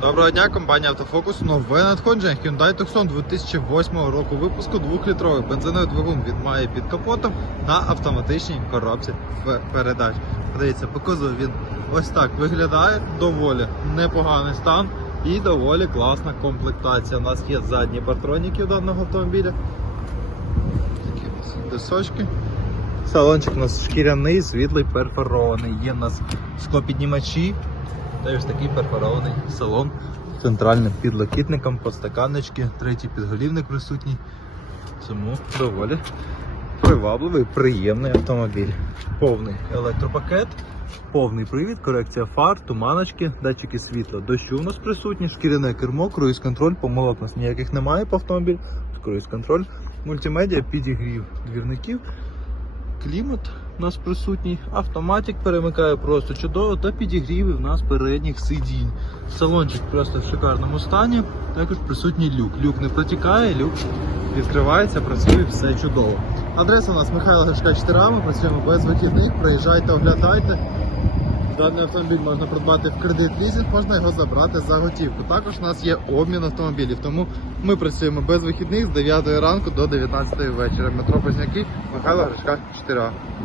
Доброго дня, компанія Автофокус. Нове надходження Hyundai Tucson 2008 року випуску 2-літровий бензиновий двигун. Він має під капотом на автоматичній коробці передач. Подивіться, показую він ось так виглядає. Доволі непоганий стан і доволі класна комплектація. У нас є задні партроніки у даного автомобіля. Такі ось дисочки. Салончик у нас шкіряний, світлий, перфорований. Є в нас склопіднімачі. Та ось такий перфорований салон центральним підлокітником, подстаканнички, третій підголівник присутній. Тому доволі привабливий, приємний автомобіль. Повний електропакет, повний привід, корекція фар, туманочки, датчики світла, дощу у нас присутні, шкіряне кермо, круїз-контроль, помилок у нас ніяких немає по автомобілю. Круїз-контроль, мультимедіа, підігрів двірників. Клімат у нас присутній, автоматик перемикає просто чудово та підігріви в нас передніх сидінь. Салончик просто в шикарному стані. Також присутній люк. Люк не протікає, люк відкривається, працює все чудово. Адреса у нас Михайло Гашка 4 ми працюємо без вихідних. Приїжджайте, оглядайте. Даний автомобіль можна придбати в кредит лізинг, можна його забрати за готівку. Також у нас є обмін автомобілів, тому ми працюємо без вихідних з 9 ранку до 19 вечора. Метро Позняки, Михайло Гришка 4.